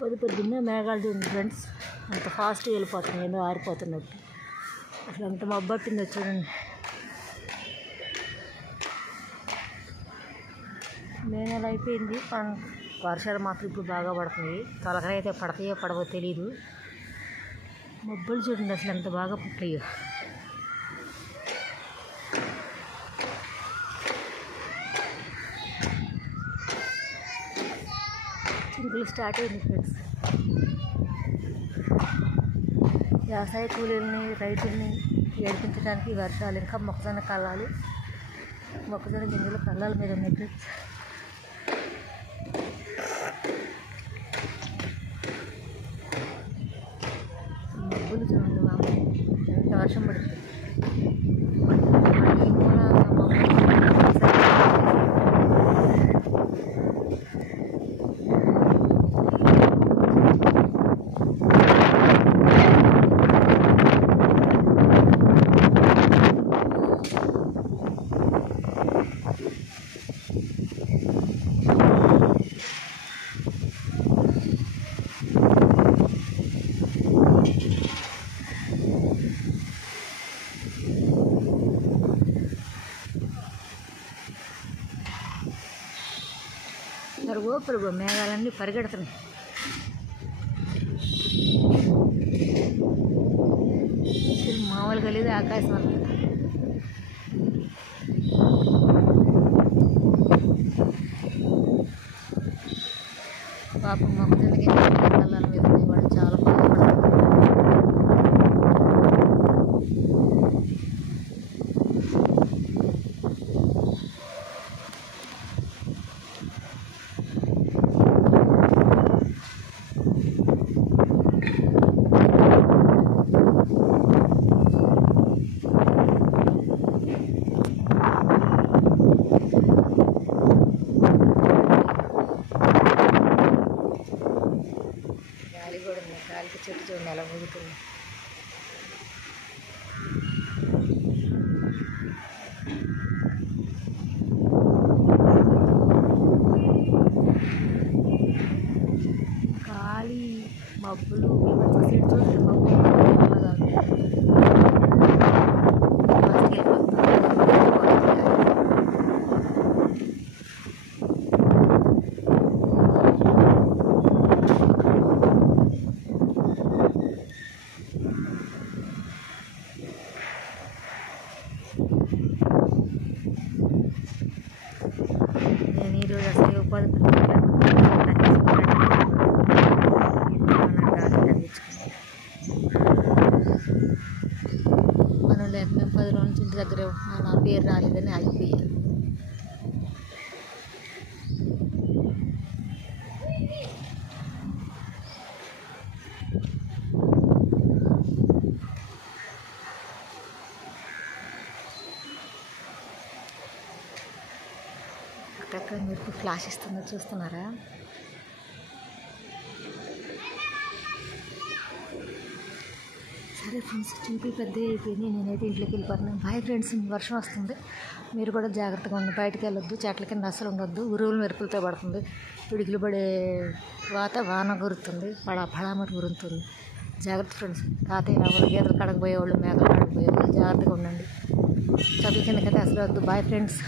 పొద్దున్నే మేఘాలు చూడండి ఫ్రెండ్స్, అంత ఫాస్ట్గా వెళ్ళిపోతున్నాయి, ఏదో ఆరిపోతున్నట్టు. అసలు అంత మబ్బట్టిందో చూడండి. మే నెల అయిపోయింది, వర్షాలు మాత్రం ఇప్పుడు బాగా పడుతున్నాయి. తొలకన అయితే పడతాయో పడవో తెలీదు. మబ్బులు చూడండి అసలు ఎంత బాగా పుట్టాయో. చినుకులు స్టార్ట్ అయింది ఫ్రెండ్స్. వ్యవసాయ కూలీలని, రైతుల్ని ఏడిపించడానికి వర్షాలు ఇంకా మొక్కజొన్న కళ్ళాలి, మొక్కజొన్న గింజలు కళ్ళాల మీద ఉన్నాయి ఫ్రెండ్స్. మబ్బులు చూడండి మామూలు ఎంత వర్షం పడుతుంది. ఈ మూల పరుగు మేఘాలన్నీ పరిగెడుతున్నాయి. మామూలుగా లేదు ఆకాశం అంతా. పాపం మొక్కజొన్నకి కళ్ళాల మీద వాళ్ళు చాలా బాధపడతారు. గాలికి చెట్టు చూడండి ఎలా ఊగుతుంది. గాలి మబ్బులు సైడ్ చూస్తే మబ్బులు నేను ఈరోజు అసలు ఉపాధి మనం లేక మేము 10 రోజుల నుంచి ఇంటి దగ్గరే ఉంటున్నాను, నా పేరు రాలేదని ఆగిపోయాను. అక్కడక్కడ మెరుపు ఫ్లాష్ ఇస్తుందో చూస్తున్నారా? సరే ఫ్రెండ్స్, చూపి పెద్ద అయిపోయింది, నేనైతే ఇంట్లోకి వెళ్ళిపోతున్నాను. బాయ్ ఫ్రెండ్స్, వర్షం వస్తుంది, మీరు కూడా జాగ్రత్తగా ఉండండి, బయటకు వెళ్ళొద్దు, చెట్ల కింద అసలు ఉండొద్దు. ఉరువులు మెరుపులతో పడుతుంది, పిడుగులు పడే వాన గురుతుంది, పడామటి గురుతుంది. జాగ్రత్త ఫ్రెండ్స్. తాతయ్య రావాలి, గేదెలు కడకపోయేవాళ్ళు, మేకలు కడకపోయేవాళ్ళు జాగ్రత్తగా ఉండండి. చెట్ల కిందకైతే అసలు వద్దు. Bye friends.